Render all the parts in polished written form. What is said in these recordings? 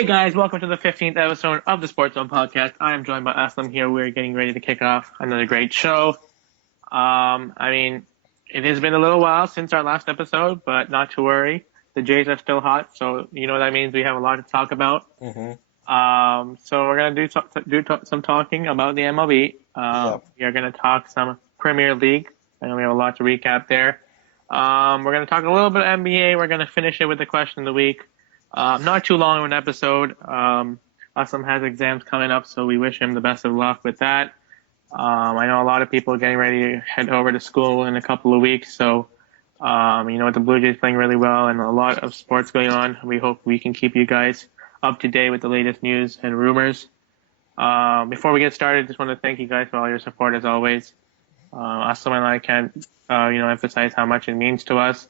Hey guys, welcome to the 15th episode of the Sports Zone podcast. I am joined by Aslam here. We're getting ready to kick off another great show. It has been a little while since our last episode, but not to worry. The Jays are still hot, so you know what that means. We have a lot to talk about. So we're gonna some talking about the MLB. Yep. We are gonna talk some Premier League. I know we have a lot to recap there. We're gonna talk a little bit of NBA. We're gonna finish it with the question of the week. Not too long of an episode. Aslam has exams coming up, so we wish him the best of luck with that. I know a lot of people are getting ready to head over to school in a couple of weeks, so with the Blue Jays playing really well and a lot of sports going on, we hope we can keep you guys up to date with the latest news and rumors. Before we get started, just want to thank you guys for all your support as always. Aslam and I can't emphasize how much it means to us.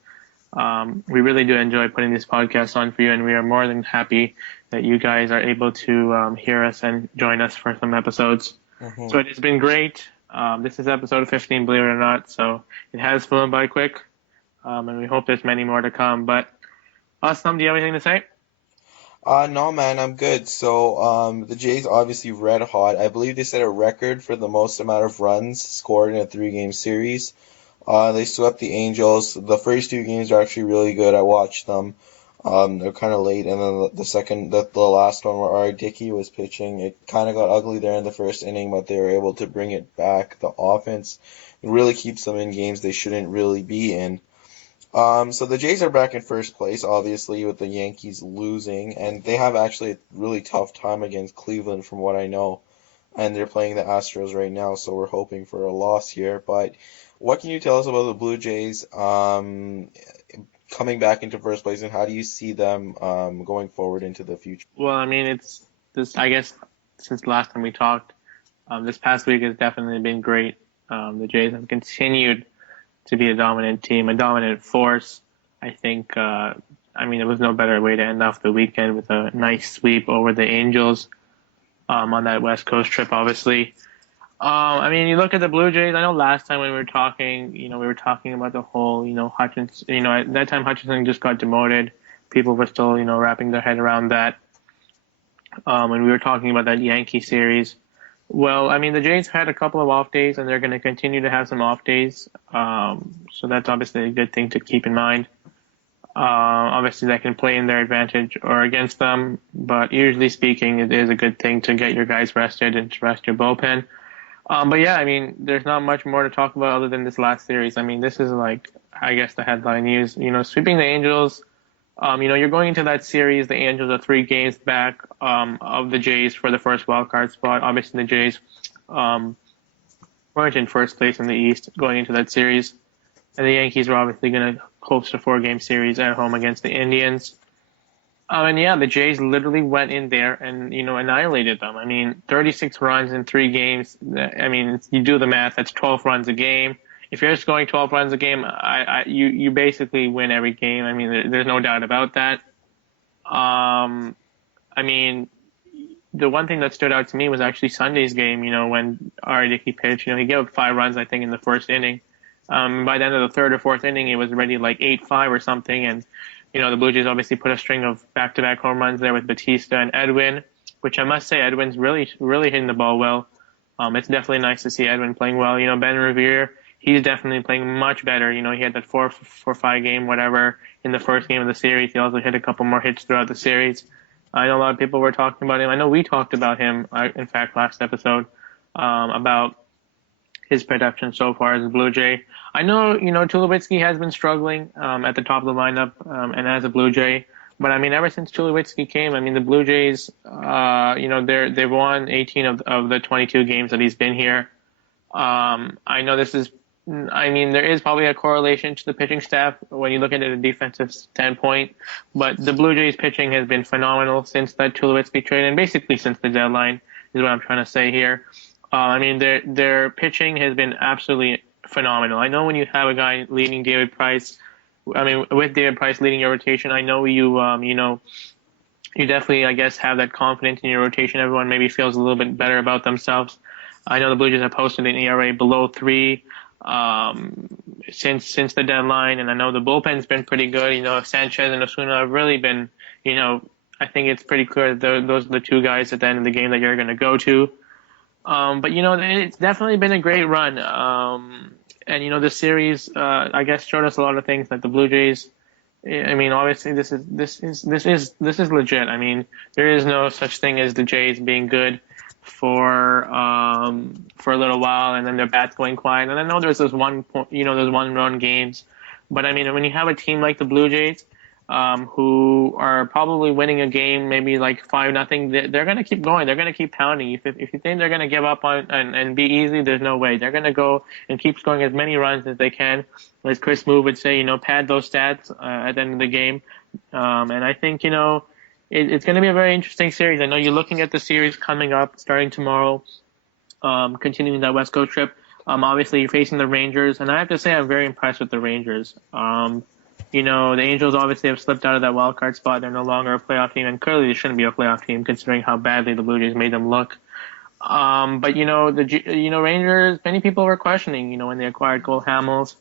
We really do enjoy putting this podcast on for you, and we are more than happy that you guys are able to hear us and join us for some episodes. So it has been great. This is episode 15, believe it or not, so it has flown by quick, and we hope there's many more to come. But Aslam, do you have anything to say? No, man, I'm good. So, the Jays obviously red hot. I believe they set a record for the most amount of runs scored in a three-game series. They swept the Angels. The first two games are actually really good. I watched them. They're kind of late, and then the last one where R. Dickey was pitching, it kind of got ugly there in the first inning, but they were able to bring it back. The offense really keeps them in games they shouldn't really be in. So the Jays are back in first place, obviously, with the Yankees losing, and they have actually a really tough time against Cleveland, from what I know. And they're playing the Astros right now, so we're hoping for a loss here. But what can you tell us about the Blue Jays coming back into first place, and how do you see them going forward into the future? Well, I mean, it's this. I guess since the last time we talked, this past week has definitely been great. The Jays have continued to be a dominant team, a dominant force. I think. There was no better way to end off the weekend with a nice sweep over the Angels on that West Coast trip, obviously. You look at the Blue Jays. I know last time when we were talking, we were talking about the whole, Hutchinson. At that time Hutchinson just got demoted. People were still, wrapping their head around that. And we were talking about that Yankee series. Well, the Jays had a couple of off days, and they're going to continue to have some off days. So that's obviously a good thing to keep in mind. Obviously, that can play in their advantage or against them, but usually speaking, it is a good thing to get your guys rested and to rest your bullpen. There's not much more to talk about other than this last series. This is the headline news. Sweeping the Angels. You're going into that series. The Angels are 3 games back of the Jays for the first wild card spot. Obviously, the Jays weren't in first place in the East going into that series, and the Yankees were obviously going to host a 4-game series at home against the Indians. The Jays literally went in there and, annihilated them. 36 runs in 3 games. You do the math, that's 12 runs a game. If you're scoring 12 runs a game, you basically win every game. There's no doubt about that. The one thing that stood out to me was actually Sunday's game, when R. Dickey pitched. He gave up 5 runs, I think, in the first inning. By the end of the third or fourth inning, it was already like 8-5 or something, and the Blue Jays obviously put a string of back-to-back home runs there with Batista and Edwin, which I must say Edwin's really, really hitting the ball well. It's definitely nice to see Edwin playing well. Ben Revere, he's definitely playing much better. He had that 4-5 game, whatever, in the first game of the series. He also hit a couple more hits throughout the series. I know a lot of people were talking about him. I know we talked about him, in fact, last episode, about his production so far as a Blue Jay. I know, Tulowitzki has been struggling at the top of the lineup and as a Blue Jay. But, ever since Tulowitzki came, the Blue Jays, they've won 18 of the 22 games that he's been here. I know there is probably a correlation to the pitching staff when you look at it at a defensive standpoint. But the Blue Jays pitching has been phenomenal since that Tulowitzki trade, and basically since the deadline is what I'm trying to say here. Their pitching has been absolutely phenomenal. I know when you have a guy leading David Price, with David Price leading your rotation, I know you definitely, I guess, have that confidence in your rotation. Everyone maybe feels a little bit better about themselves. I know the Blue Jays have posted an ERA below 3 since the deadline, and I know the bullpen's been pretty good. Sanchez and Osuna have really been, I think it's pretty clear that those are the two guys at the end of the game that you're going to go to. But it's definitely been a great run. And the series, I guess, showed us a lot of things that the Blue Jays. I mean, obviously, this is legit. I mean, there is no such thing as the Jays being good for a little while and then their bats going quiet. And I know there's those those one run games, but I mean, when you have a team like the Blue Jays, who are probably winning a game, maybe like 5-0. They're going to keep going. They're going to keep pounding. If you think they're going to give up on and be easy, there's no way. They're going to go and keep scoring as many runs as they can. As Chris Moo would say, pad those stats at the end of the game. And I think, it's going to be a very interesting series. I know you're looking at the series coming up, starting tomorrow, continuing that West Coast trip. Obviously, you're facing the Rangers, and I have to say I'm very impressed with the Rangers. The Angels obviously have slipped out of that wild card spot. They're no longer a playoff team, and clearly they shouldn't be a playoff team considering how badly the Blue Jays made them look. But Rangers. Many people were questioning, when they acquired Cole Hamels.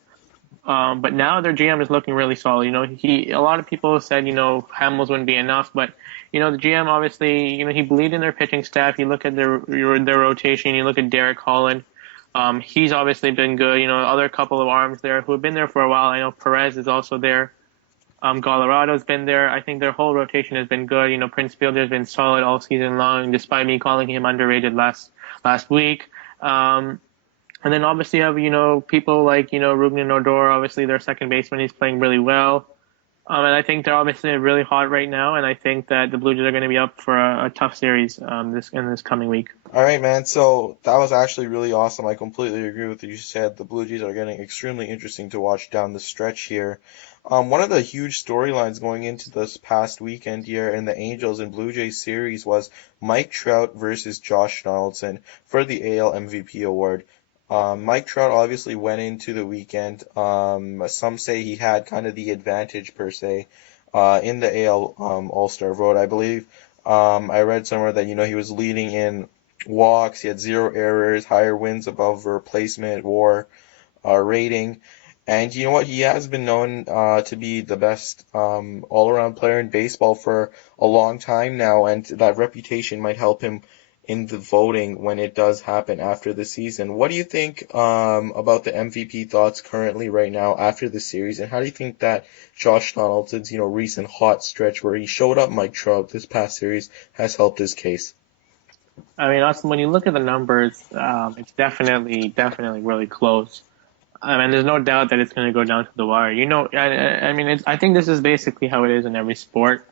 But now their GM is looking really solid. A lot of people said, Hamels wouldn't be enough, but the GM obviously, he believed in their pitching staff. You look at their rotation. You look at Derek Holland. He's obviously been good. Other couple of arms there who have been there for a while. I know Perez is also there. Colorado's been there. I think their whole rotation has been good. Prince Fielder's been solid all season long, despite me calling him underrated last week. And then obviously you have, people like, Rougned Odor, obviously their second baseman, he's playing really well. And I think they're obviously really hot right now, and I think that the Blue Jays are going to be up for a tough series this coming week. All right, man. So that was actually really awesome. I completely agree with what you said. The Blue Jays are getting extremely interesting to watch down the stretch here. One of the huge storylines going into this past weekend here in the Angels and Blue Jays series was Mike Trout versus Josh Donaldson for the AL MVP award. Mike Trout obviously went into the weekend. Some say he had kind of the advantage per se in the AL All-Star vote. I believe I read somewhere that he was leading in walks. He had 0 errors, higher wins above replacement WAR rating. And you know what? He has been known to be the best all-around player in baseball for a long time now, and that reputation might help him in the voting when it does happen after the season. What do you think about the MVP thoughts currently right now after the series, and how do you think that Josh Donaldson's recent hot stretch where he showed up Mike Trout this past series has helped his case? I mean, Austin, when you look at the numbers, it's definitely really close. I mean, there's no doubt that it's going to go down to the wire. I mean, I think this is basically how it is in every sport.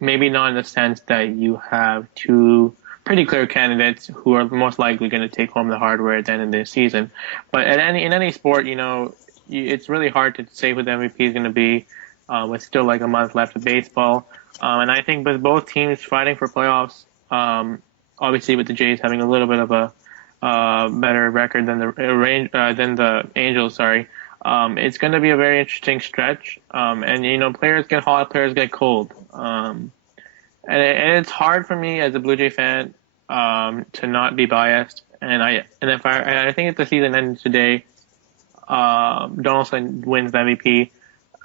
Maybe not in the sense that you have two pretty clear candidates who are most likely going to take home the hardware at the end of the season. But in any sport, it's really hard to say who the MVP is going to be with still like a month left of baseball. And I think with both teams fighting for playoffs, obviously with the Jays having a little bit of a better record than the Angels, sorry. It's going to be a very interesting stretch. And players get hot, players get cold. And it's hard for me as a Blue Jay fan to not be biased. And I think if the season ends today, Donaldson wins the MVP.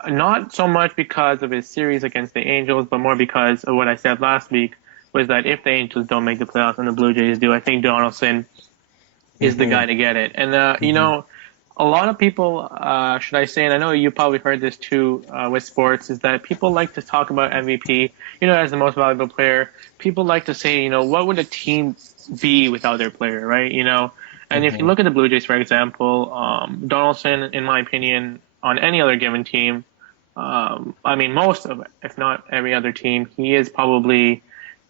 Not so much because of his series against the Angels, but more because of what I said last week, was that if the Angels don't make the playoffs and the Blue Jays do, I think Donaldson is the guy to get it. And, a lot of people, should I say, and I know you probably heard this too with sports, is that people like to talk about MVP, as the most valuable player. People like to say, what would a team be without their player, right? And if you look at the Blue Jays, for example, Donaldson, in my opinion, on any other given team, I mean, most of, if not every other team, he is probably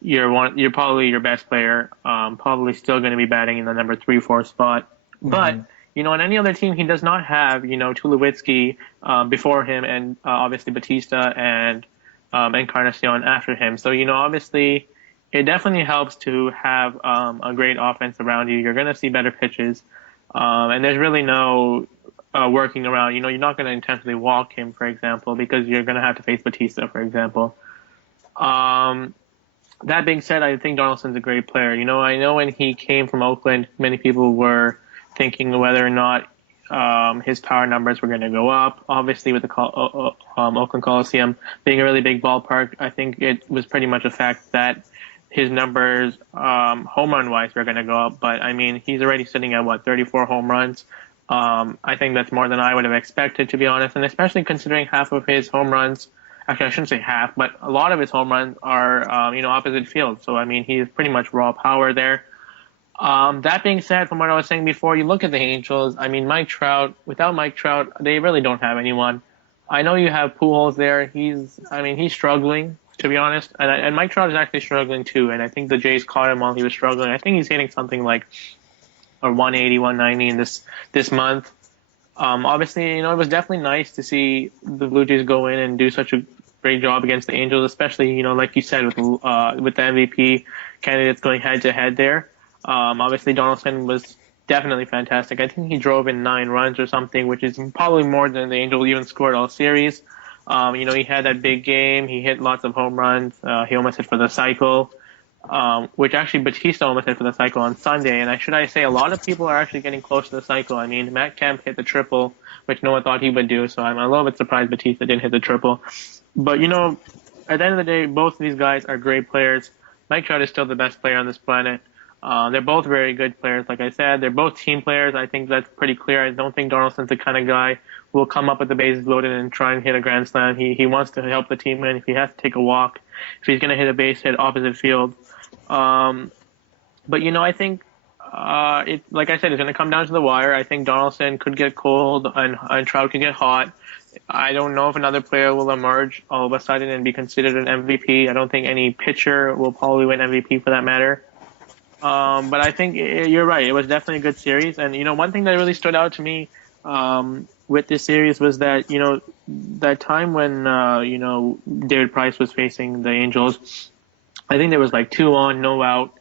you're probably your best player, probably still going to be batting in the number 3-4 spot. But, on any other team, he does not have, Tulowitzki before him and obviously Batista and Encarnacion after him. So, obviously it definitely helps to have a great offense around you. You're going to see better pitches. And there's really no working around. You're not going to intentionally walk him, for example, because you're going to have to face Batista, for example. That being said, I think Donaldson's a great player. I know when he came from Oakland, many people were thinking whether or not his power numbers were going to go up. Obviously, with the Oakland Coliseum being a really big ballpark, I think it was pretty much a fact that his numbers, home run wise, were going to go up. But I mean, he's already sitting at what, 34 home runs. I think that's more than I would have expected, to be honest, and especially considering half of his home runs. Actually, I shouldn't say half, but a lot of his home runs are, opposite field. So I mean, he's pretty much raw power there. That being said, from what I was saying before, you look at the Angels. I mean, Mike Trout. Without Mike Trout, they really don't have anyone. I know you have Pujols there. He's struggling, to be honest, and Mike Trout is actually struggling too. And I think the Jays caught him while he was struggling. I think he's hitting something like a 180, 190 in this month. Obviously, it was definitely nice to see the Blue Jays go in and do such a great job against the Angels, especially like you said with the MVP candidates going head to head there. Obviously, Donaldson was definitely fantastic. I think he drove in 9 runs or something, which is probably more than the Angels even scored all series. He had that big game. He hit lots of home runs. He almost hit for the cycle, which actually Batista almost hit for the cycle on Sunday. And I say a lot of people are actually getting close to the cycle. I mean, Matt Kemp hit the triple, which no one thought he would do. So I'm a little bit surprised Batista didn't hit the triple. But, at the end of the day, both of these guys are great players. Mike Trout is still the best player on this planet. They're both very good players. Like I said, they're both team players. I think that's pretty clear. I don't think Donaldson's the kind of guy who will come up with the bases loaded and try and hit a grand slam. He wants to help the team win. If he has to take a walk, if he's going to hit a base hit opposite field. But I think like I said, it's going to come down to the wire. I think Donaldson could get cold and Trout could get hot. I don't know if another player will emerge all of a sudden and be considered an MVP. I don't think any pitcher will probably win MVP for that matter. But I think you're right. It was definitely a good series. And, one thing that really stood out to me with this series was that, that time when, David Price was facing the Angels, I think there was like 2 on, no out.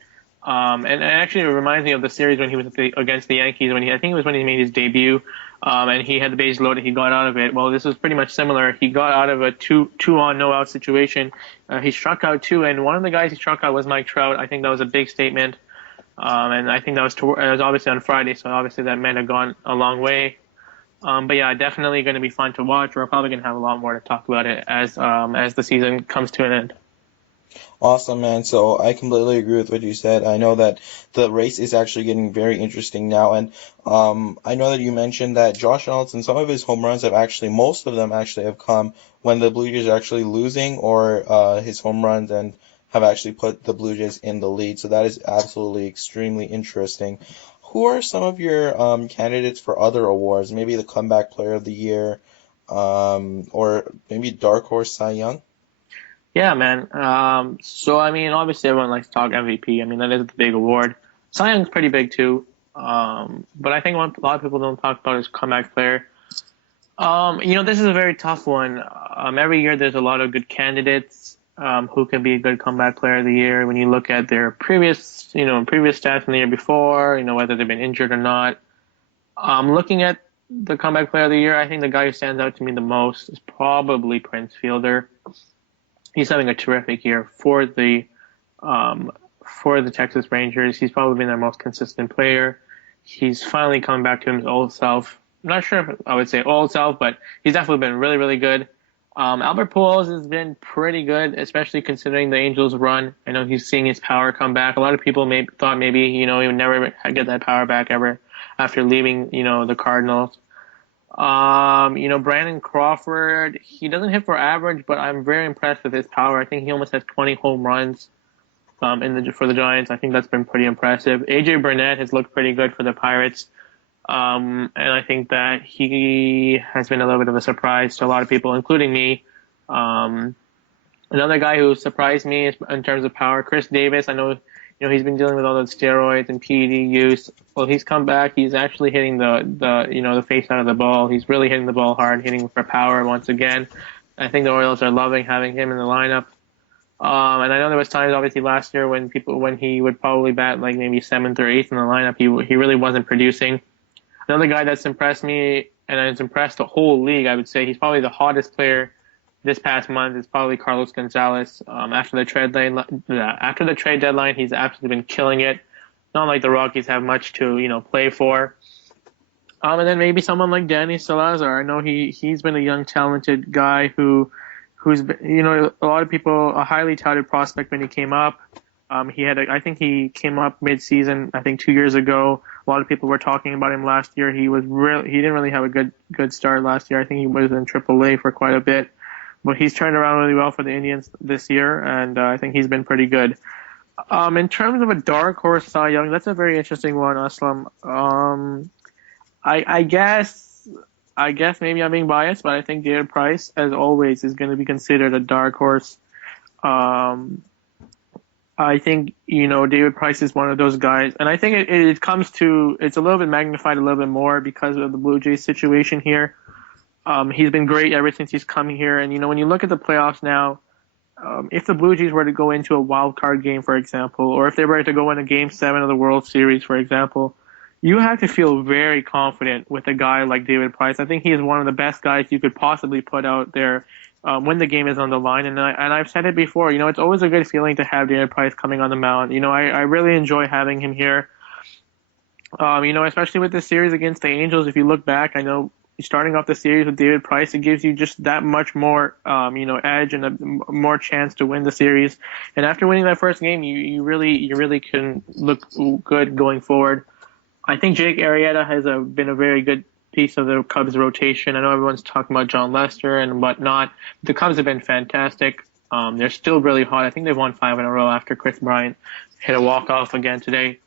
And actually it reminds me of the series when he was against the Yankees, I think it was when he made his debut, and he had the base loaded, he got out of it. Well, this was pretty much similar. He got out of a two on, no out situation. He struck out 2, and one of the guys he struck out was Mike Trout. I think that was a big statement. And I think that was obviously on Friday, so obviously that might have gone a long way. But yeah, definitely going to be fun to watch. We're probably going to have a lot more to talk about it as the season comes to an end. Awesome, man. So I completely agree with what you said. I know that the race is actually getting very interesting now, and I know that you mentioned that Josh Donaldson, some of his home runs most of them actually have come when the Blue Jays are actually losing, or his home runs and have actually put the Blue Jays in the lead. So that is absolutely extremely interesting. Who are some of your candidates for other awards? Maybe the Comeback Player of the Year, or maybe Dark Horse Cy Young? Yeah, man. So I mean, obviously everyone likes to talk MVP. I mean, that is the big award. Cy Young's pretty big too. But I think what a lot of people don't talk about is comeback player. This is a very tough one. Every year there's a lot of good candidates who can be a good comeback player of the year. When you look at their previous stats from the year before, whether they've been injured or not. Looking at the comeback player of the year, I think the guy who stands out to me the most is probably Prince Fielder. He's having a terrific year for the Texas Rangers. He's probably been their most consistent player. He's finally come back to his old self. I'm not sure if I would say old self, but he's definitely been really, really good. Albert Pujols has been pretty good, especially considering the Angels' run. I know he's seeing his power come back. A lot of people thought maybe he would never get that power back ever after leaving the Cardinals. Brandon Crawford, he doesn't hit for average, but I'm very impressed with his power. I think he almost has 20 home runs for the Giants. I think that's been pretty impressive. AJ Burnett has looked pretty good for the Pirates. And I think that he has been a little bit of a surprise to a lot of people, including me. Another guy who surprised me is, in terms of power, Chris Davis. I know, he's been dealing with all the steroids and PED use. Well, he's come back. He's actually hitting the face out of the ball. He's really hitting the ball hard, hitting for power once again. I think the Orioles are loving having him in the lineup. And I know there was times, obviously, last year when he would probably bat like maybe 7th or 8th in the lineup, he really wasn't producing. Another guy that's impressed me and has impressed the whole league, I would say, he's probably the hottest player this past month, is probably Carlos Gonzalez. After the trade deadline, he's absolutely been killing it. Not like the Rockies have much to play for. And then maybe someone like Danny Salazar. I know he's been a young, talented guy who's been, a lot of people a highly touted prospect when he came up. I think he came up mid-season. I think 2 years ago. A lot of people were talking about him last year. He didn't really have a good start last year. I think he was in AAA for quite a bit, but he's turned around really well for the Indians this year, and I think he's been pretty good. In terms of a dark horse Cy Young, that's a very interesting one, Aslam. I, I guess I guess maybe I'm being biased, but I think David Price, as always, is going to be considered a dark horse. Um, I think David Price is one of those guys, and I think it comes to it's a little bit magnified a little bit more because of the Blue Jays situation here. He's been great ever since he's come here, and when you look at the playoffs now, if the Blue Jays were to go into a wild card game, for example, or if they were to go in a Game 7 of the World Series, for example, you have to feel very confident with a guy like David Price. I think he is one of the best guys you could possibly put out there when the game is on the line. And I've said it before, it's always a good feeling to have David Price coming on the mound. I really enjoy having him here. Especially with this series against the Angels. If you look back, I know starting off the series with David Price, it gives you just that much more, edge and more chance to win the series. And after winning that first game, you really can look good going forward. I think Jake Arrieta has been a very good piece of the Cubs rotation. I know everyone's talking about John Lester and whatnot. The Cubs have been fantastic. They're still really hot. I think they've won 5 in a row after Chris Bryant hit a walk-off again today.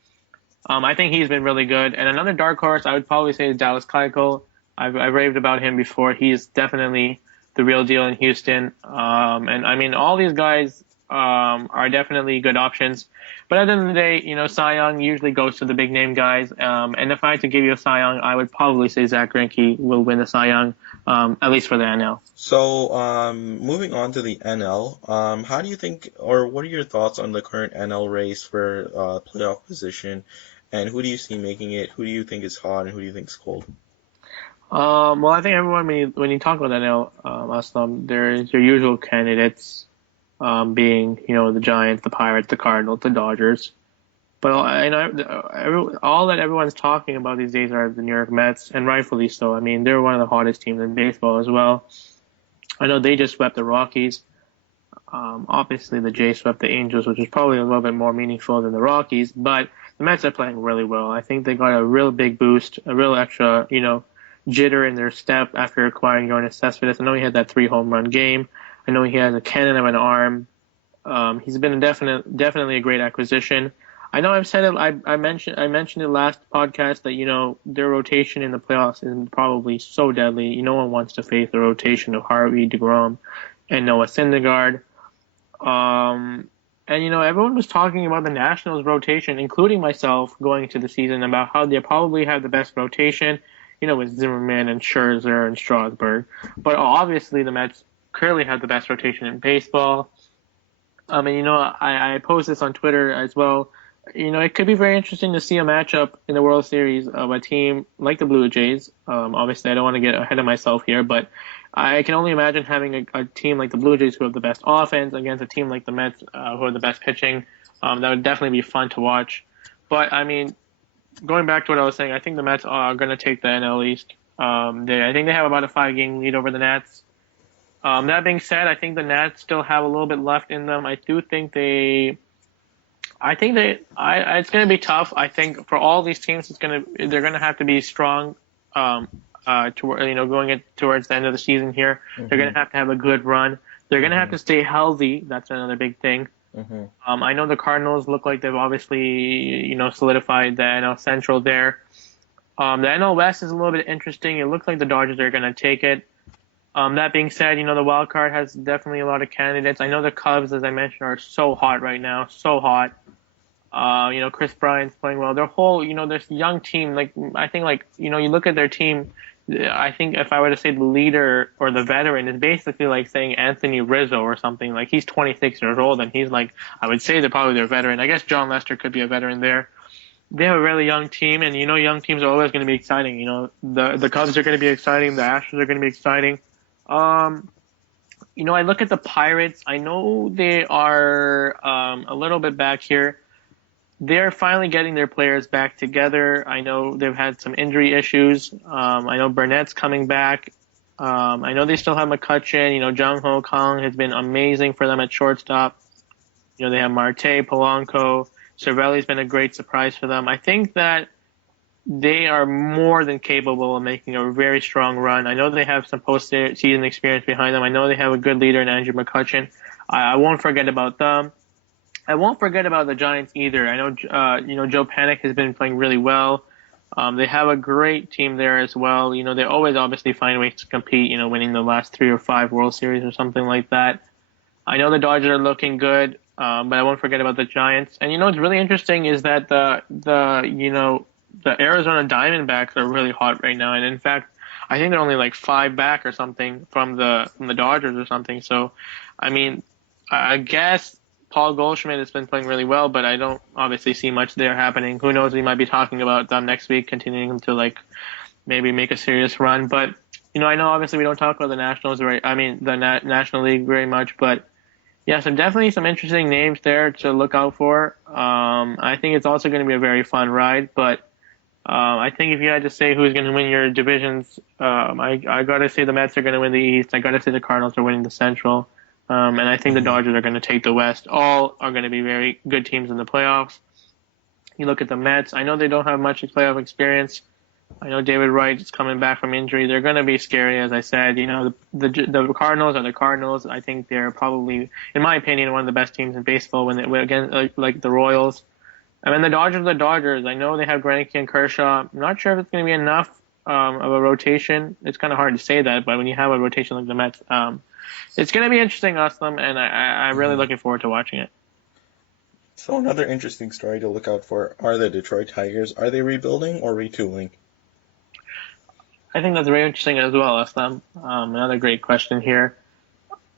I think he's been really good. And another dark horse, I would probably say, is Dallas Keuchel. I've raved about him before. He's definitely the real deal in Houston. And I mean, all these guys are definitely good options. But at the end of the day, Cy Young usually goes to the big name guys. And if I had to give you a Cy Young, I would probably say Zach Greinke will win the Cy Young, at least for the NL. So, moving on to the NL, how do you think, or what are your thoughts on the current NL race for playoff position, and who do you see making it? Who do you think is hot, and who do you think is cold? Well, I think everyone, when you talk about NL, Aslam, there's your usual candidates, being, the Giants, the Pirates, the Cardinals, the Dodgers. But all that everyone's talking about these days are the New York Mets, and rightfully so. I mean, they're one of the hottest teams in baseball as well. I know they just swept the Rockies. Obviously, the Jays swept the Angels, which is probably a little bit more meaningful than the Rockies. But the Mets are playing really well. I think they got a real big boost, a real extra, jitter in their step after acquiring Yoenis Cespedes. I know he had that 3 home run game. I know he has a cannon of an arm. He's been definitely a great acquisition. I know I've said it. I mentioned it last podcast that their rotation in the playoffs is probably so deadly. No one wants to face the rotation of Harvey, DeGrom, and Noah Syndergaard. And everyone was talking about the Nationals rotation, including myself, going into the season about how they probably have the best rotation. With Zimmerman and Scherzer and Strasburg. But obviously the Mets clearly have the best rotation in baseball. I posed this on Twitter as well. It could be very interesting to see a matchup in the World Series of a team like the Blue Jays. Obviously, I don't want to get ahead of myself here, but I can only imagine having a team like the Blue Jays who have the best offense against a team like the Mets who have the best pitching. That would definitely be fun to watch. But, I mean, going back to what I was saying, I think the Mets are going to take the NL East. I think they have about a 5-game lead over the Nats. That being said, I think the Nats still have a little bit left in them. I do think it's going to be tough. I think for all these teams, they're going to have to be strong. Going towards the end of the season here, they're going to have a good run. They're going to have to stay healthy. That's another big thing. I know the Cardinals look like they've obviously, solidified the NL Central there. The NL West is a little bit interesting. It looks like the Dodgers are going to take it. That being said, the wild card has definitely a lot of candidates. I know the Cubs, as I mentioned, are so hot right now, so hot. Chris Bryant's playing well. Their whole, this young team, I think, you look at their team. I think if I were to say the leader or the veteran is basically like saying Anthony Rizzo or something. Like he's 26 years old and he's like, I would say they're probably their veteran. I guess John Lester could be a veteran there. They have a really young team, and young teams are always going to be exciting. The Cubs are going to be exciting. The Astros are going to be exciting. I look at the Pirates. I know they are a little bit back here. they're finally getting their players back together. I know they've had some injury issues. I know Burnett's coming back. I know they still have McCutcheon. Jung Ho Kong has been amazing for them at shortstop. They have Marte, Polanco. Cervelli's been a great surprise for them. I think that they are more than capable of making a very strong run. I know they have some post-season experience behind them. I know they have a good leader in Andrew McCutcheon. I won't forget about them. I won't forget about the Giants either. I know, Joe Panic has been playing really well. They have a great team there as well. They always obviously find ways to compete, winning the last 3 or 5 World Series or something like that. I know the Dodgers are looking good, but I won't forget about the Giants. And what's really interesting is that the Arizona Diamondbacks are really hot right now. And in fact, I think they're only like 5 back or something from the Dodgers or something. So, I mean, I guess Paul Goldschmidt has been playing really well, but I don't obviously see much there happening. Who knows? We might be talking about them next week, continuing to maybe make a serious run. But I know obviously we don't talk about the Nationals the National League very much, but yeah, so definitely some interesting names there to look out for. I think it's also going to be a very fun ride, but I think if you had to say who's going to win your divisions, I got to say the Mets are going to win the East. I got to say the Cardinals are winning the Central. And I think the Dodgers are going to take the West. All are going to be very good teams in the playoffs. You look at the Mets. I know they don't have much playoff experience. I know David Wright is coming back from injury. They're going to be scary, as I said. The Cardinals are the Cardinals. I think they're probably, in my opinion, one of the best teams in baseball when they against like the Royals. I mean, the Dodgers are the Dodgers. I know they have Greinke and Kershaw. I'm not sure if it's going to be enough of a rotation. It's kind of hard to say that, but when you have a rotation like the Mets, it's going to be interesting, Aslam, and I'm really looking forward to watching it. So another interesting story to look out for are the Detroit Tigers. Are they rebuilding or retooling? I think that's very interesting as well, Aslam. Another great question here.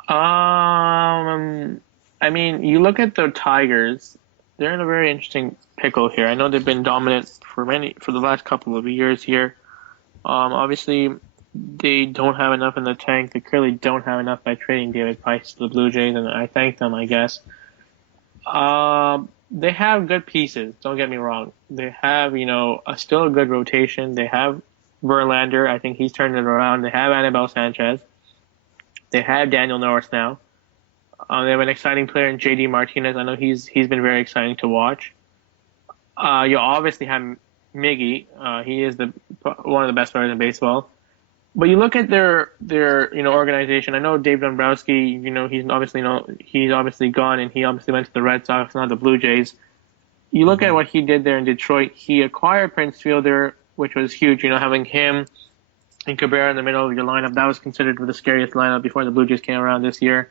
I mean, you look at the Tigers, they're in a very interesting pickle here. I know they've been dominant for the last couple of years here. Obviously, they don't have enough in the tank. They clearly don't have enough by trading David Price to the Blue Jays, and I thank them, I guess. They have good pieces. Don't get me wrong. They have, still a good rotation. They have Verlander. I think he's turned it around. They have Anibal Sanchez. They have Daniel Norris now. They have an exciting player in J.D. Martinez. I know he's been very exciting to watch. You obviously have Miggy. He is one of the best players in baseball. But you look at their organization. I know Dave Dombrowski. He's obviously gone, and he obviously went to the Red Sox, not the Blue Jays. You look at what he did there in Detroit. He acquired Prince Fielder, which was huge. Having him and Cabrera in the middle of your lineup, that was considered the scariest lineup before the Blue Jays came around this year.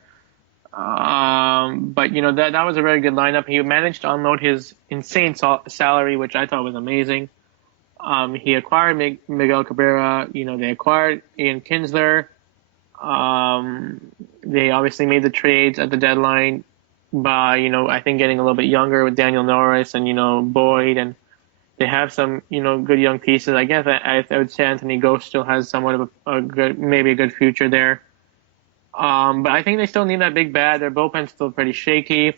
But that was a very good lineup. He managed to unload his insane salary, which I thought was amazing. He acquired Miguel Cabrera. They acquired Ian Kinsler. They obviously made the trades at the deadline by, I think getting a little bit younger with Daniel Norris and, Boyd. And they have some, good young pieces. I guess I would say Anthony Ghost still has somewhat of maybe a good future there. But I think they still need that big bat. Their bullpen's still pretty shaky.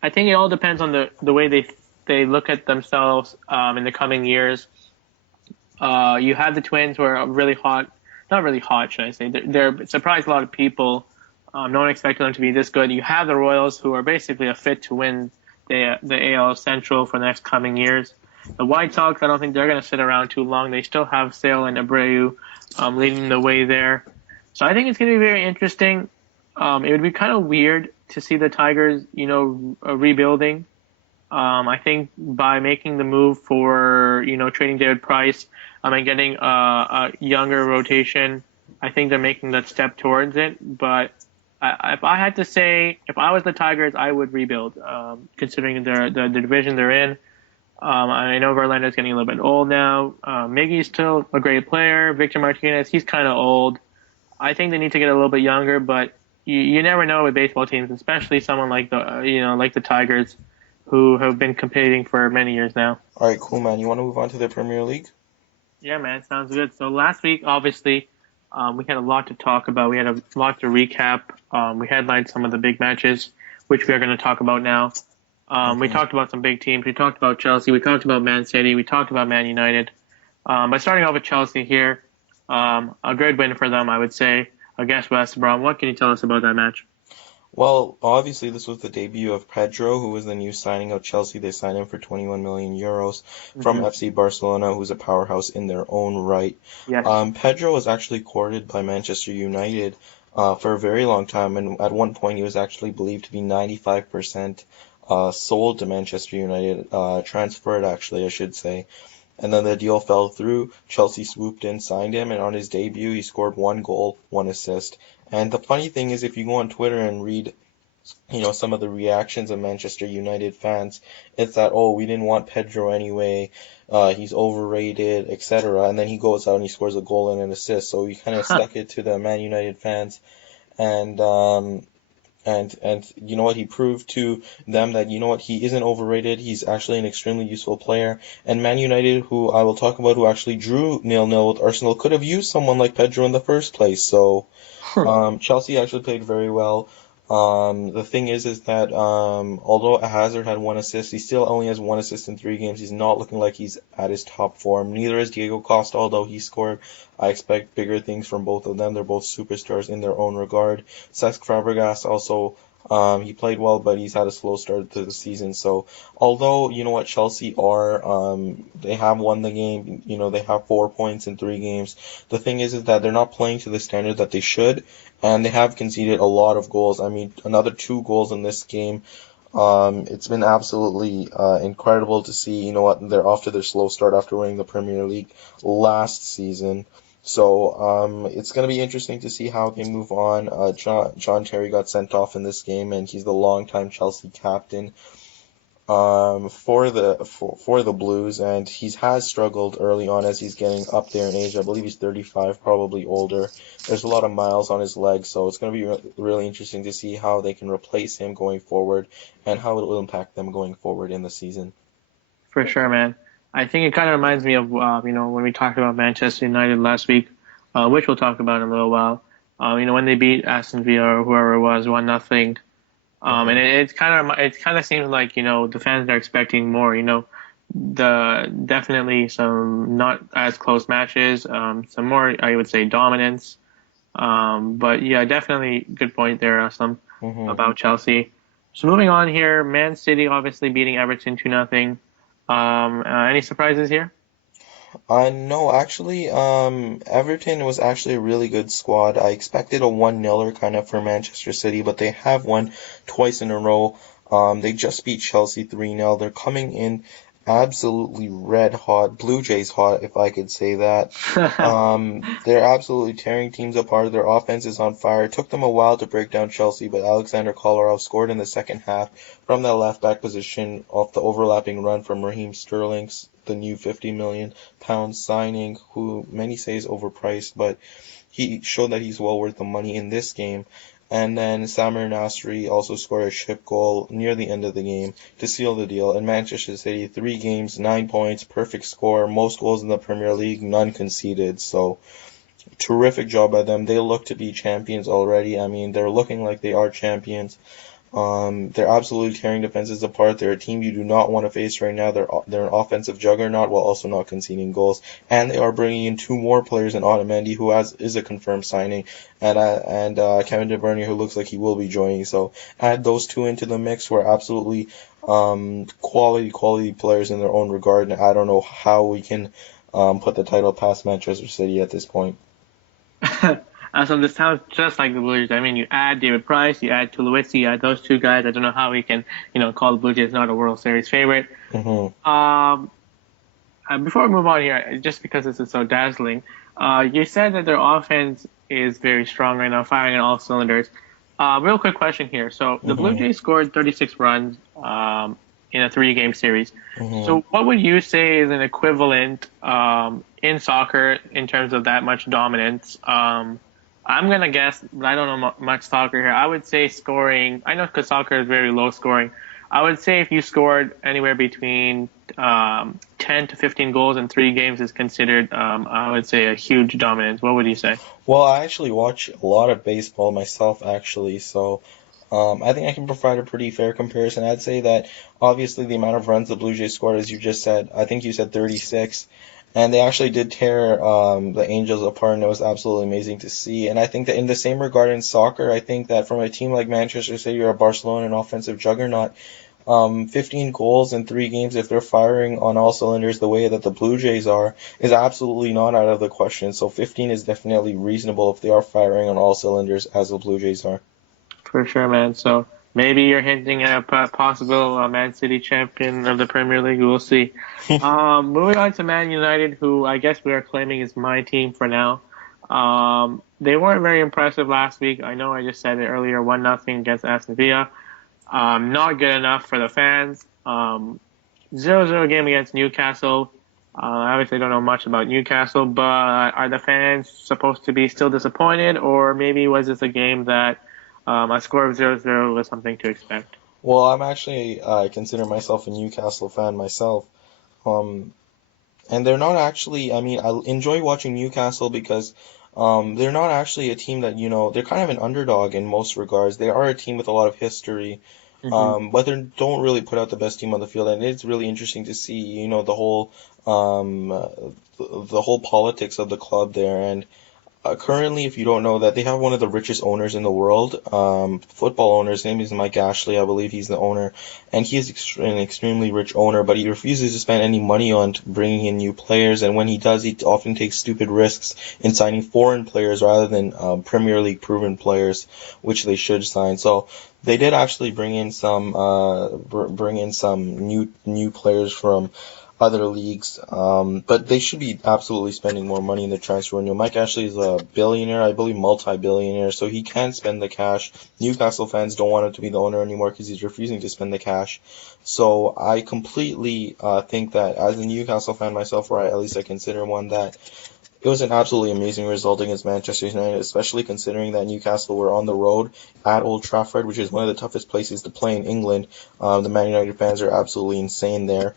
I think it all depends on the way they look at themselves in the coming years. You have the Twins who are really hot. Not really hot, should I say. They're surprised a lot of people. No one expected them to be this good. You have the Royals who are basically a fit to win the AL Central for the next coming years. The White Sox, I don't think they're going to sit around too long. They still have Sale and Abreu leading the way there. So I think it's going to be very interesting. It would be kind of weird to see the Tigers, rebuilding. I think by making the move for, trading David Price and getting a younger rotation, I think they're making that step towards it. But if I had to say, if I was the Tigers, I would rebuild, considering the division they're in. I know Verlander's getting a little bit old now. Miggy's still a great player. Victor Martinez, he's kind of old. I think they need to get a little bit younger, but you never know with baseball teams, especially someone like the Tigers, who have been competing for many years now. All right, cool, man. You want to move on to the Premier League? Yeah, man, sounds good. So last week, obviously, we had a lot to talk about. We had a lot to recap. We headlined some of the big matches, which we are going to talk about now. We Hmm. talked about some big teams. We talked about Chelsea. We talked about Man City. We talked about Man United. But starting off with Chelsea here, a good win for them, I would say, against West Brom. What can you tell us about that match? Well, obviously, this was the debut of Pedro, who was the new signing of Chelsea. They signed him for 21 million euros from Hmm. FC Barcelona, who's a powerhouse in their own right. Yes. Pedro was actually courted by Manchester United for a very long time, and at one point he was actually believed to be 95% sold to Manchester United, transferred actually, I should say. And then the deal fell through. Chelsea swooped in, signed him, and on his debut, he scored one goal, one assist. And the funny thing is, if you go on Twitter and read, some of the reactions of Manchester United fans, it's that, oh, we didn't want Pedro anyway, he's overrated, etc. And then he goes out and he scores a goal and an assist. So we kind of stuck it to the Man United fans. And you know what, he proved to them that, you know what, he isn't overrated. He's actually an extremely useful player. And Man United, who I will talk about, who actually drew 0-0 with Arsenal, could have used someone like Pedro in the first place. So Chelsea actually played very well. The thing is that although Hazard had one assist, he still only has one assist in 3 games. He's not looking like he's at his top form. Neither is Diego Costa, although he scored. I expect bigger things from both of them. They're both superstars in their own regard. Cesc Fabregas also, he played well, but he's had a slow start to the season. So although, you know what, Chelsea are, they have won the game. They have 4 points in 3 games. The thing is that they're not playing to the standard that they should, and they have conceded a lot of goals. I mean, another 2 goals in this game. It's been absolutely incredible to see. You know what? They're off to their slow start after winning the Premier League last season. So it's going to be interesting to see how they move on. John Terry got sent off in this game, and he's the longtime Chelsea captain for the Blues, and he has struggled early on as he's getting up there in age. I believe he's 35, probably older. There's a lot of miles on his legs, so it's going to be really interesting to see how they can replace him going forward and how it will impact them going forward in the season. For sure, man. I think it kind of reminds me of when we talked about Manchester United last week, which we'll talk about in a little while. When they beat Aston Villa or whoever it was, 1-0. And Hmm. it kind of seems like the fans are expecting more. The definitely some not as close matches, some more I would say dominance. But yeah, definitely good point there, Aslam, Hmm. about Chelsea. So moving on here, Man City obviously beating Everton 2-0. Any surprises here? No, actually, Everton was actually a really good squad. I expected a 1-0 kind of for Manchester City, but they have won twice in a row. They just beat Chelsea 3-0. They're coming in absolutely red hot, Blue Jays hot, if I could say that. They're absolutely tearing teams apart. Their offense is on fire. It took them a while to break down Chelsea, but Alexander Kolarov scored in the second half from the left back position off the overlapping run from Raheem Sterling, the new 50 million pound signing, who many say is overpriced, but he showed that he's well worth the money in this game. And then Samir Nasri also scored a chip goal near the end of the game to seal the deal. And Manchester City, 3 games, 9 points, perfect score, most goals in the Premier League, none conceded. So terrific job by them. They look to be champions already. I mean, they're looking like they are champions. They're absolutely tearing defenses apart. They're a team you do not want to face right now. They're an offensive juggernaut while also not conceding goals, and they are bringing in 2 more players in Otamendi, who is a confirmed signing, and Kevin De Bruyne, who looks like he will be joining. So add those two into the mix. Who are absolutely quality players in their own regard, and I don't know how we can put the title past Manchester City at this point. So this sounds just like the Blue Jays. I mean, you add David Price, you add Tulowitzki, you add those two guys. I don't know how we can, call the Blue Jays not a World Series favorite. Hmm. Um, Before we move on here, just because this is so dazzling, you said that their offense is very strong right now, firing on all cylinders. Real quick question here. So the Blue Hmm. Jays scored 36 runs in a three-game series. Hmm. So what would you say is an equivalent in soccer in terms of that much dominance? I'm gonna guess, but I don't know much soccer here. I would say scoring. I know because soccer is very low scoring. I would say if you scored anywhere between 10 to 15 goals in 3 games is considered, I would say, a huge dominance. What would you say? Well, I actually watch a lot of baseball myself, actually, so I think I can provide a pretty fair comparison. I'd say that obviously the amount of runs the Blue Jays scored, as you just said, I think you said 36, and they actually did tear the Angels apart, and it was absolutely amazing to see. And I think that in the same regard in soccer, I think that from a team like Manchester City or Barcelona, an offensive juggernaut, 15 goals in 3 games, if they're firing on all cylinders the way that the Blue Jays are, is absolutely not out of the question. So 15 is definitely reasonable if they are firing on all cylinders as the Blue Jays are. For sure, man. So maybe you're hinting at a possible Man City champion of the Premier League. We'll see. Moving on to Man United, who I guess we are claiming is my team for now. They weren't very impressive last week. I know I just said it earlier, 1-0 against Aston Villa. Not good enough for the fans. 0-0 game against Newcastle. I obviously don't know much about Newcastle, but are the fans supposed to be still disappointed, or maybe was this a game that a score of 0-0 was something to expect? Well, I'm actually, I consider myself a Newcastle fan myself. Um, and they're not actually, I mean, I enjoy watching Newcastle because they're not actually a team that, they're kind of an underdog in most regards. They are a team with a lot of history, Hmm. but they don't really put out the best team on the field. And it's really interesting to see, um, uh, the whole politics of the club there. And currently, if you don't know that, they have one of the richest owners in the world, football owner. His name is Mike Ashley, I believe he's the owner, and he is an extremely rich owner, but he refuses to spend any money on bringing in new players, and when he does, he often takes stupid risks in signing foreign players rather than Premier League proven players, which they should sign. So they did actually bring in some new players from other leagues. But they should be absolutely spending more money in the transfer window. Mike Ashley is a billionaire, I believe multi-billionaire, so he can spend the cash. Newcastle fans don't want him to be the owner anymore because he's refusing to spend the cash. So I completely think that as a Newcastle fan myself, or at least I consider one, that it was an absolutely amazing result against Manchester United, especially considering that Newcastle were on the road at Old Trafford, which is one of the toughest places to play in England. The Man United fans are absolutely insane there.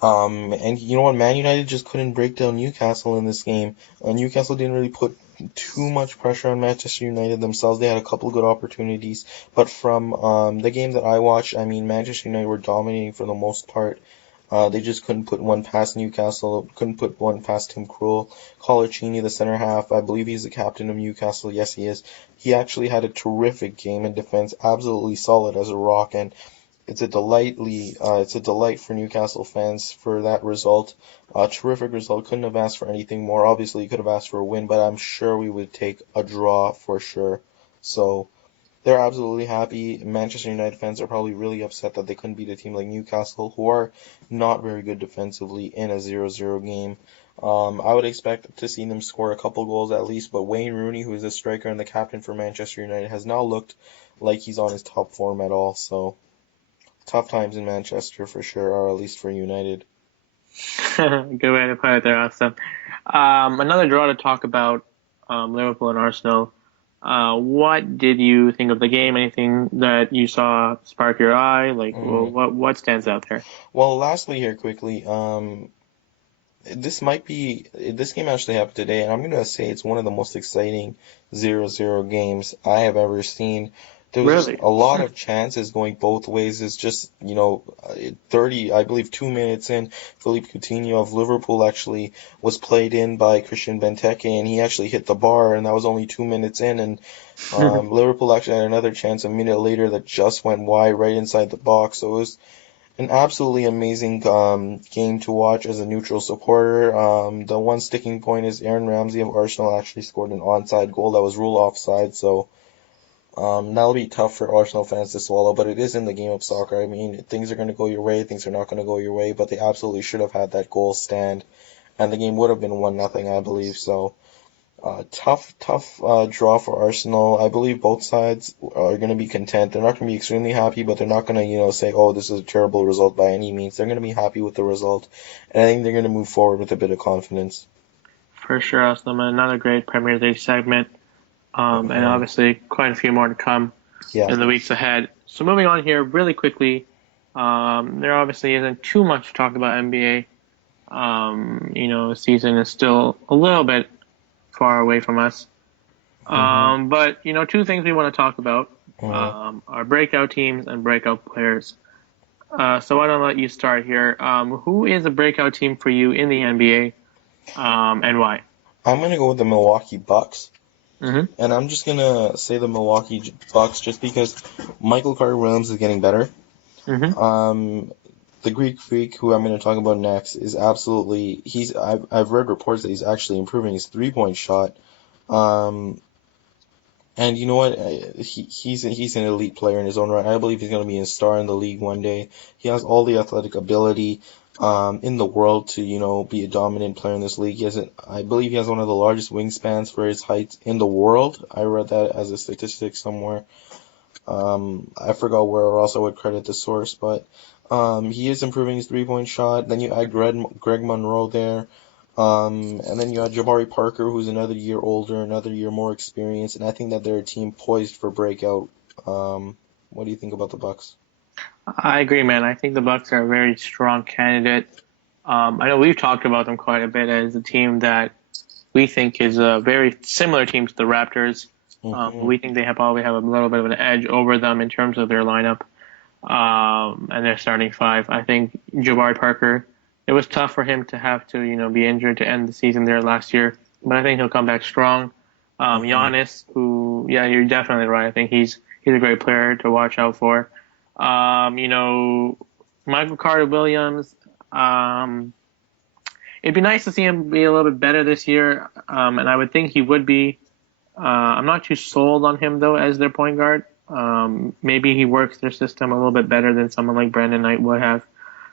And you know what? Man United just couldn't break down Newcastle in this game. Newcastle didn't really put too much pressure on Manchester United themselves. They had a couple good opportunities, but from the game that I watched, I mean, Manchester United were dominating for the most part. They just couldn't put one past Newcastle, couldn't put one past Tim Krul. Colaccini, the center half, I believe he's the captain of Newcastle. Yes, he is. He actually had a terrific game in defense, absolutely solid as a rock, and it's a delight for Newcastle fans for that result. A terrific result. Couldn't have asked for anything more. Obviously, you could have asked for a win, but I'm sure we would take a draw for sure. So they're absolutely happy. Manchester United fans are probably really upset that they couldn't beat a team like Newcastle, who are not very good defensively in a 0-0 game. I would expect to see them score a couple goals at least, but Wayne Rooney, who is the striker and the captain for Manchester United, has not looked like he's on his top form at all. So tough times in Manchester for sure, or at least for United. Good way to put it there, Austin. Another draw to talk about, Liverpool and Arsenal. What did you think of the game? Anything that you saw spark your eye? Like, well, Mm. what stands out there? Well, lastly here quickly, this game actually happened today, and I'm gonna say it's one of the most exciting 0-0 games I have ever seen. There was just Really? a lot of chances going both ways. It's just, 30, I believe 2 minutes in, Philippe Coutinho of Liverpool actually was played in by Christian Benteke, and he actually hit the bar, and that was only 2 minutes in, and Liverpool actually had another chance a minute later that just went wide right inside the box. So it was an absolutely amazing game to watch as a neutral supporter. The one sticking point is Aaron Ramsey of Arsenal actually scored an onside goal that was ruled offside, so that'll be tough for Arsenal fans to swallow, but it is in the game of soccer. I mean, things are going to go your way, things are not going to go your way, but they absolutely should have had that goal stand, and the game would have been 1-0, I believe. So tough draw for Arsenal. I believe both sides are going to be content. They're not going to be extremely happy, but they're not going to, say, oh, this is a terrible result by any means. They're going to be happy with the result, and I think they're going to move forward with a bit of confidence. For sure, Austin. Another great Premier League segment, and Mhm. obviously quite a few more to come Yeah. in the weeks ahead. So moving on here really quickly, there obviously isn't too much to talk about NBA. The season is still a little bit far away from us. Hmm. But two things we want to talk about. Mhm. our breakout teams and breakout players. So why don't I let you start here? Who is a breakout team for you in the NBA, and why? I'm gonna go with the Milwaukee Bucks, Mm-hmm. and I'm just gonna say the Bucks just because Michael Carter Williams is getting better. Mm-hmm. Um, the Greek Freak, who I'm going to talk about next, is absolutely I've read reports that he's actually improving his 3-point shot. Um, and you know what? He's an elite player in his own right. I believe he's going to be a star in the league one day. He has all the athletic ability in the world to be a dominant player in this league. I believe he has one of the largest wingspans for his height in the world. I read that as a statistic somewhere. I forgot where else I would credit the source, but he is improving his 3-point shot. Then you add Greg Monroe there. And then you add Jabari Parker, who's another year older, another year more experienced, and I think that they're a team poised for breakout. What do you think about the Bucks? I agree, man. I think the Bucks are a very strong candidate. I know we've talked about them quite a bit as a team that we think is a very similar team to the Raptors. Hmm. We think they have probably have a little bit of an edge over them in terms of their lineup, and their starting five. I think Jabari Parker, it was tough for him to have to, be injured to end the season there last year, but I think he'll come back strong. Hmm. Giannis, who, yeah, you're definitely right. I think he's a great player to watch out for. Um, you know, Michael Carter Williams. Um, it'd be nice to see him be a little bit better this year, and I would think he would be. I'm not too sold on him though as their point guard. Maybe he works their system a little bit better than someone like Brandon Knight would have.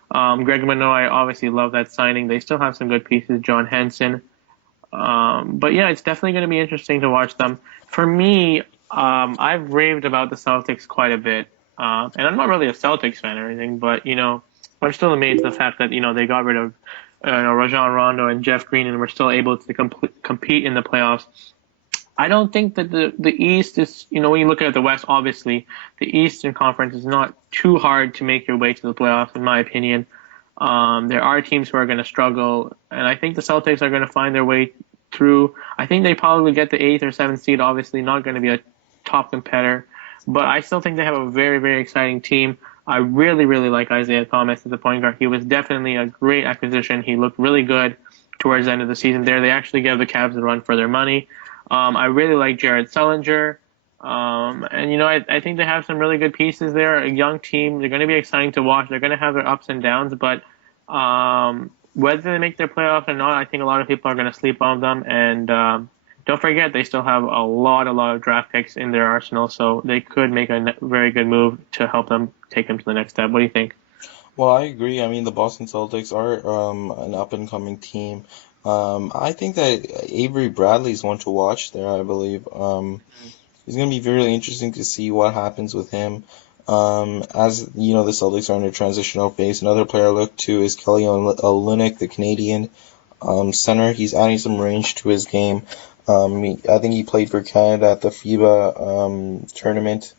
Greg Monroe, I obviously love that signing. They still have some good pieces. John Henson. But yeah, it's definitely going to be interesting to watch them. For me, I've raved about the Celtics quite a bit. And I'm not really a Celtics fan or anything, but I'm still amazed at the fact that they got rid of Rajon Rondo and Jeff Green and were still able to compete in the playoffs. I don't think that the East is, when you look at the West, obviously, the Eastern Conference is not too hard to make your way to the playoffs, in my opinion. There are teams who are going to struggle, and I think the Celtics are going to find their way through. I think they probably get the eighth or seventh seed, obviously, not going to be a top competitor, but I still think they have a very, very exciting team. I really, really like Isaiah Thomas as a point guard. He was definitely a great acquisition. He looked really good towards the end of the season there. They actually gave the Cavs a run for their money. I really like Jared Sullinger. And I think they have some really good pieces there. A young team. They're going to be exciting to watch. They're going to have their ups and downs, but whether they make their playoffs or not, I think a lot of people are going to sleep on them. And don't forget, they still have a lot of draft picks in their arsenal, so they could make a very good move to help them take them to the next step. What do you think? Well, I agree. I mean, the Boston Celtics are an up and coming team. I think that Avery Bradley's one to watch there, I believe. It's going to be really interesting to see what happens with him. As you know, the Celtics are in a transitional phase. Another player I look to is Kelly Olynyk, the Canadian center. He's adding some range to his game. I think he played for Canada at the FIBA tournament.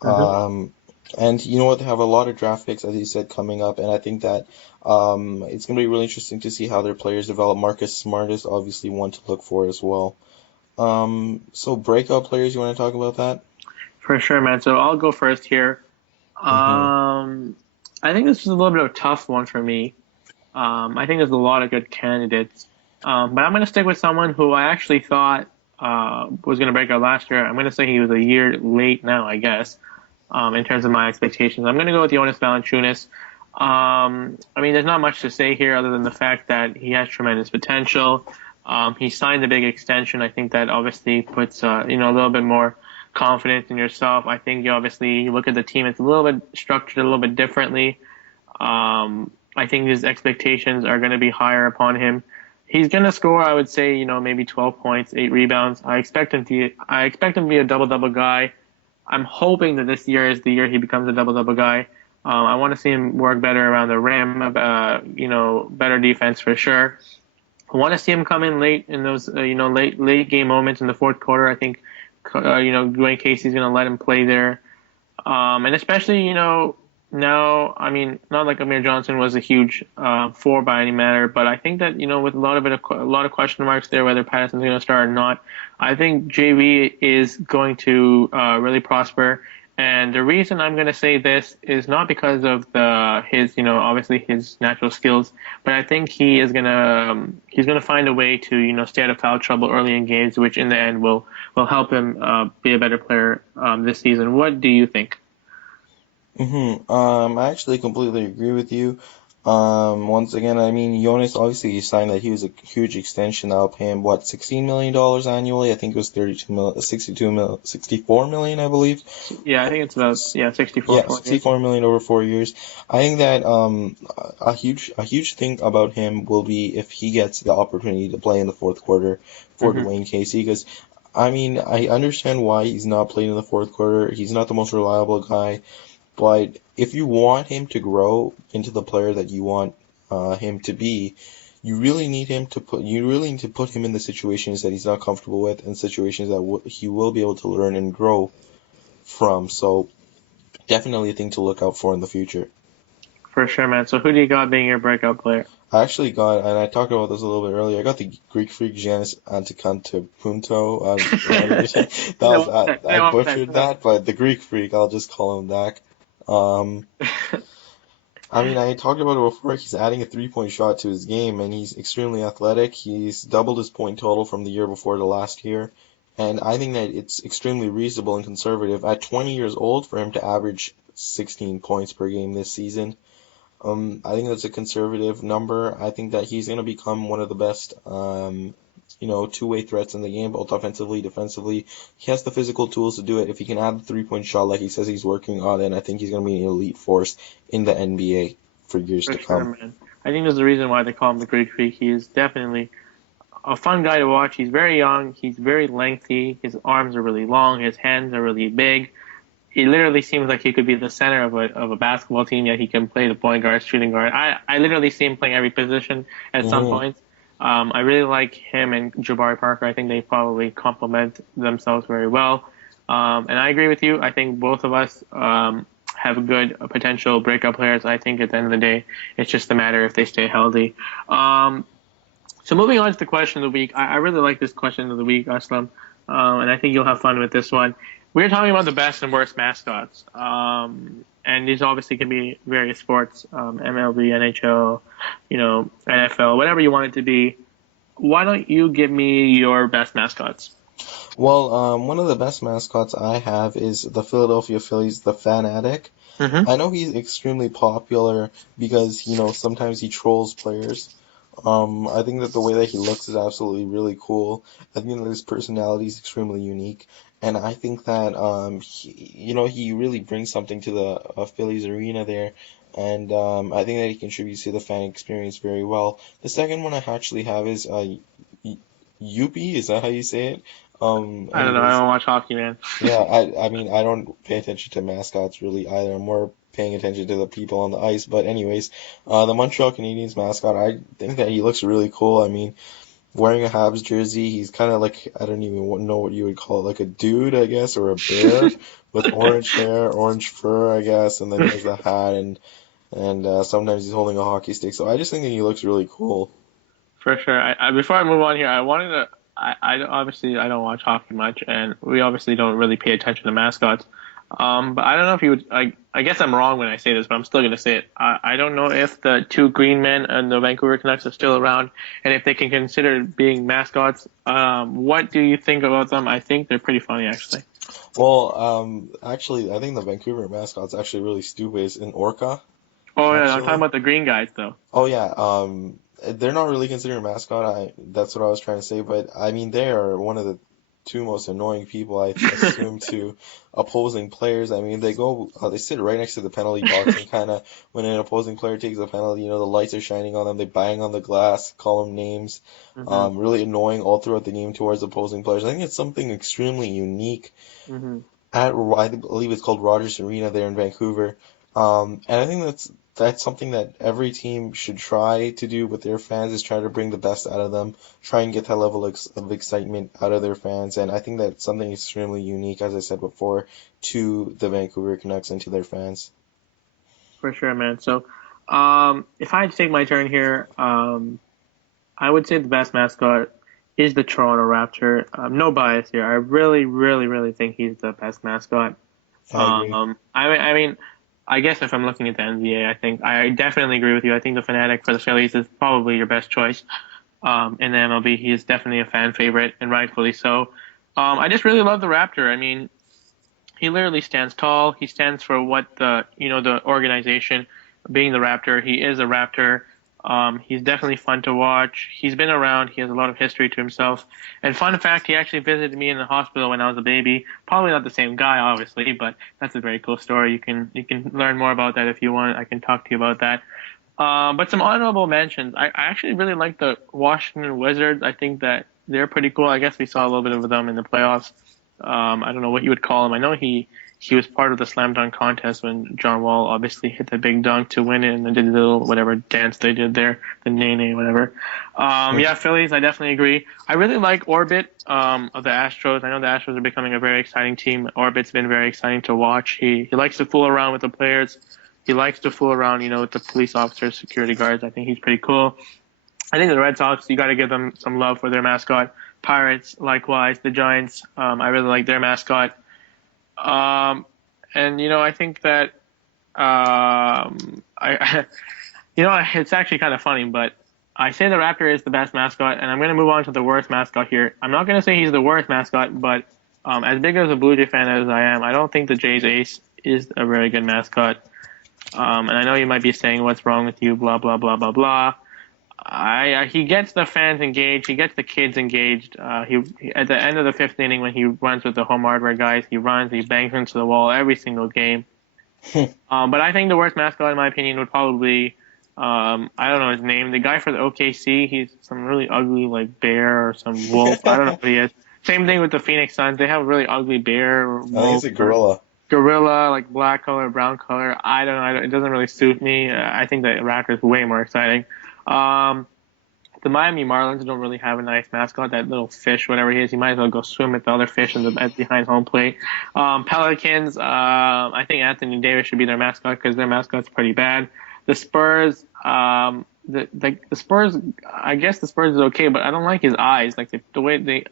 Mm-hmm. Um, and you know what? They have a lot of draft picks, as you said, coming up. And I think that it's going to be really interesting to see how their players develop. Marcus Smart is obviously one to look for as well. So breakout players, you want to talk about that? For sure, man. So I'll go first here. Mm-hmm. I think this is a little bit of a tough one for me. I think there's a lot of good candidates. But I'm going to stick with someone who I actually thought was going to break out last year. I'm going to say he was a year late now, I guess, in terms of my expectations. I'm going to go with Jonas Valanciunas. I mean, there's not much to say here other than the fact that he has tremendous potential. He signed a big extension. I think that obviously puts a little bit more confidence in yourself. I think you look at the team; it's a little bit structured a little bit differently. I think his expectations are going to be higher upon him. He's going to score, I would say, maybe 12 points, 8 rebounds. I expect him to be a double double guy. I'm hoping that this year is the year he becomes a double double guy. I want to see him work better around the rim, better defense for sure. I want to see him come in late in those, late game moments in the fourth quarter. I think, Dwayne Casey's going to let him play there. And especially, No, I mean, not like Amir Johnson was a huge four by any matter, but I think that with a lot of question marks there, whether Patterson's going to start or not, I think JV is going to really prosper. And the reason I'm going to say this is not because of the his obviously his natural skills, but I think he's gonna find a way to stay out of foul trouble early in games, which in the end will help him be a better player this season. What do you think? I actually completely agree with you. Once again, I mean, Jonas obviously he signed that he was a huge extension. That'll pay him what, $16 million annually? I think it was 64 million, I believe. Yeah, I think it's about 64 Yeah, 4 years. 64 million over 4 years. I think that a huge thing about him will be if he gets the opportunity to play in the fourth quarter for Hmm. Dwayne Casey, because I mean, I understand why he's not playing in the fourth quarter. He's not the most reliable guy. But if you want him to grow into the player that you want him to be, you really need to put him in the situations that he's not comfortable with and situations that he will be able to learn and grow from. So definitely a thing to look out for in the future. For sure, man. So who do you got being your breakout player? I actually got, and I talked about this a little bit earlier. I got the Greek freak Giannis Antetokounmpo. That Say was one more time. Say I it one more time. butchered that, but the Greek freak, I'll just call him that. Um, I mean, I talked about it before. He's adding a three-point shot to his game, and he's extremely athletic. He's doubled his point total from the year before to last year. And I think that it's extremely reasonable and conservative at 20 years old for him to average 16 points per game this season. I think that's a conservative number. I think that he's going to become one of the best, two-way threats in the game, both offensively, defensively. He has the physical tools to do it. If he can add the three-point shot like he says he's working on, then I think he's going to be an elite force in the NBA for years For to sure, come. man. I think there's a reason why they call him the Greek Freak. He is definitely a fun guy to watch. He's very young. He's very lengthy. His arms are really long. His hands are really big. He literally seems like he could be the center of a basketball team. Yet he can play the point guard, shooting guard. I literally see him playing every position at some Hmm. points. I really like him and Jabari Parker. I think they probably complement themselves very well. And I agree with you. I think both of us have good potential breakout players. I think at the end of the day, it's just a matter if they stay healthy. Um, so moving on to the question of the week, I really like this question of the week, Aslam, and I think you'll have fun with this one. We're talking about the best and worst mascots, and these obviously can be various sports, MLB, NHL, NFL, whatever you want it to be. Why don't you give me your best mascots? Well, one of the best mascots I have is the Philadelphia Phillies, the Fanatic. Mm-hmm. I know he's extremely popular because, sometimes he trolls players. I think that the way that he looks is absolutely really cool. I think that his personality is extremely unique, and I think that he really brings something to the Phillies arena there, and I think that he contributes to the fan experience very well. The second one I actually have is Yuppie. Is that how you say it? I don't know. I Anyways, don't watch hockey, man. yeah, I mean, I don't pay attention to mascots really either. I'm more paying attention to the people on the ice. But anyways, the Montreal Canadiens mascot, I think that he looks really cool. I mean, wearing a Habs jersey, he's kind of like, I don't even know what you would call it, like a dude, I guess, or a bear with orange hair, orange fur, I guess, and then he has the hat and sometimes he's holding a hockey stick. So I just think that he looks really cool. For sure. Before I move on here, I wanted to. Obviously I don't watch hockey much, and we obviously don't really pay attention to mascots. But I don't know if you would. I guess I'm wrong when I say this, but I'm still gonna say it. I don't know if the two green men and the Vancouver Canucks are still around, and if they can consider being mascots. What do you think about them? I think they're pretty funny, actually. Well, actually, I think the Vancouver mascot's actually really stupid. It's an orca, Oh yeah, I'm talking actually. about the green guys though. Oh yeah, they're not really considered a mascot. That's what I was trying to say. But I mean, they are one of the two most annoying people I assume to opposing players. I mean, they sit right next to the penalty box and kind of when an opposing player takes a penalty, the lights are shining on them. They bang on the glass, call them names. Hmm. Really annoying all throughout the game towards opposing players. I think it's something extremely unique Hmm. at I believe it's called Rogers Arena there in Vancouver. And I think that's something that every team should try to do with their fans is try to bring the best out of them, try and get that level of excitement out of their fans. And I think that's something extremely unique, as I said before, to the Vancouver Canucks and to their fans. For sure, man. So, if I had to take my turn here, I would say the best mascot is the Toronto Raptor. No bias here. I really, really, really think he's the best mascot. I agree. I mean, I guess if I'm looking at the NBA, I think I definitely agree with you. I think the Fanatic for the Phillies is probably your best choice. In the MLB, he is definitely a fan favorite, and rightfully so. I just really love the Raptor. I mean, he literally stands tall. He stands for what the organization, being the Raptor. He is a Raptor. He's definitely fun to watch. He's been around. He has a lot of history to himself. And fun fact, he actually visited me in the hospital when I was a baby. Probably not the same guy, obviously, but that's a very cool story. You can learn more about that if you want. I can talk to you about that. But some honorable mentions. I actually really like the Washington Wizards. I think that they're pretty cool. I guess we saw a little bit of them in the playoffs. I don't know what you would call him. I know he was part of the slam dunk contest when John Wall obviously hit the big dunk to win it, and then did the little whatever dance they did there, the nay whatever. Yeah, Phillies. I definitely agree. I really like Orbit of the Astros. I know the Astros are becoming a very exciting team. Orbit's been very exciting to watch. He likes to fool around with the players. He likes to fool around, with the police officers, security guards. I think he's pretty cool. I think the Red Sox, you got to give them some love for their mascot. Pirates, likewise. The Giants, I really like their mascot. Um, and I think that I, it's actually kind of funny, but I say the Raptor is the best mascot, and I'm going to move on to the worst mascot here. I'm not going to say he's the worst mascot, but as big as a Blue Jay fan as I am, I don't think the Jays ace is a very good mascot. And I know you might be saying, "What's wrong with you?" Blah blah blah blah blah. He gets the fans engaged. He gets the kids engaged. He at the end of the fifth inning when he runs with the home hardware guys, he runs, he bangs into the wall every single game. But I think the worst mascot, in my opinion, would probably I don't know his name. The guy for the OKC, he's some really ugly like bear or some wolf. I don't know what he is. Same thing with the Phoenix Suns. They have a really ugly bear or I think it's wolf a or gorilla. gorilla, like black color, brown color. I don't know. It doesn't really suit me. I think the Raptors way more exciting. Um, the Miami Marlins don't really have a nice mascot. That little fish, whatever he is, you might as well go swim with the other fish behind home plate. Pelicans, I think Anthony Davis should be their mascot because their mascot's pretty bad. The Spurs, the Spurs, I guess the Spurs is okay, but I don't like his eyes. Like the way they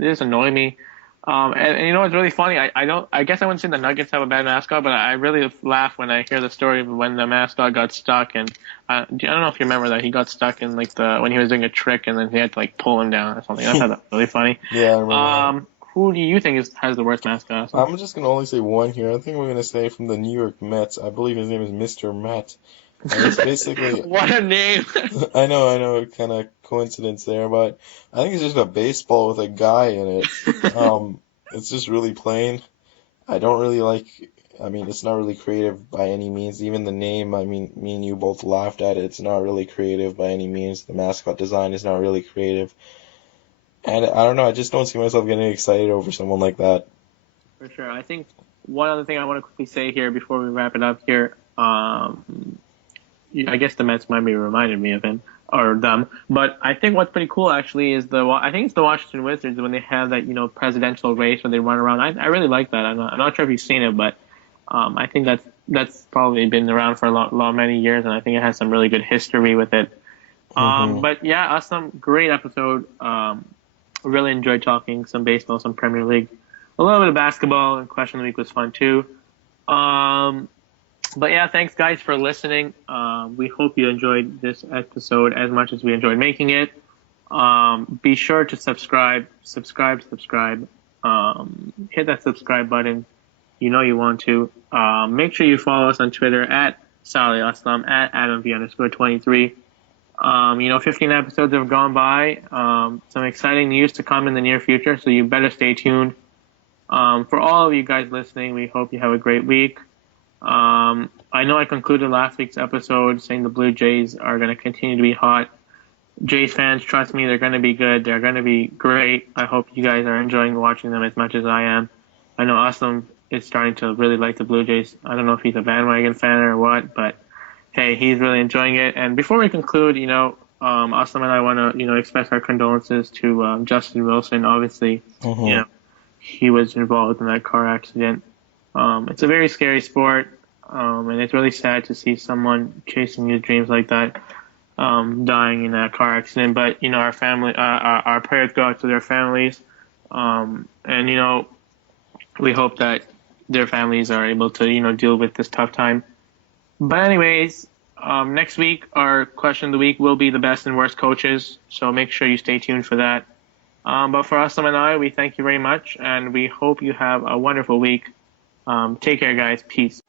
just annoy me. And what's really funny? I guess I wouldn't say the Nuggets have a bad mascot, but I really laugh when I hear the story of when the mascot got stuck. And I don't know if you remember that he got stuck in like when he was doing a trick, and then they had to like pull him down or something. I thought that was really funny. Yeah, I remember that. Who do you think has the worst mascot? I'm just gonna only say one here. I think we're gonna say from the New York Mets. I believe his name is Mr. Met. And it's basically, What a name! I know, kind of coincidence there, but I think it's just a baseball with a guy in it. It's just really plain. I don't really like, I mean, it's not really creative by any means. Even the name, I mean, me and you both laughed at it. It's not really creative by any means. The mascot design is not really creative. And I don't know, I just don't see myself getting excited over someone like that. For sure. I think one other thing I want to quickly say here before we wrap it up here. I guess the Mets might be reminded me of him or them, but I think what's pretty cool actually is I think it's the Washington Wizards when they have that presidential race where they run around. I really like that. I'm not sure if you've seen it, but I think that's probably been around for many years, and I think it has some really good history with it. But yeah, awesome, great episode. Really enjoyed talking some baseball, some Premier League, a little bit of basketball, and question of the week was fun too. But yeah, thanks guys for listening. We hope you enjoyed this episode as much as we enjoyed making it. Be sure to subscribe. Hit that subscribe button. You want to. Make sure you follow us on Twitter at Salih Aslam, at AdamV_23. 15 episodes have gone by. Some exciting news to come in the near future, so you better stay tuned. For all of you guys listening, we hope you have a great week. I know I concluded last week's episode saying the Blue Jays are going to continue to be hot. Jays fans, trust me, they're going to be good. They're going to be great. I hope you guys are enjoying watching them as much as I am. I know Aslam is starting to really like the Blue Jays. I don't know if he's a bandwagon fan or what, but hey, he's really enjoying it. And before we conclude, Aslam and I want to, express our condolences to Justin Wilson. Obviously, he was involved in that car accident. It's a very scary sport. And it's really sad to see someone chasing his dreams like that, dying in a car accident. But our family, our prayers go out to their families, and we hope that their families are able to deal with this tough time. But anyways, next week our question of the week will be the best and worst coaches. So make sure you stay tuned for that. But for Uslam and I, we thank you very much, and we hope you have a wonderful week. Take care, guys. Peace.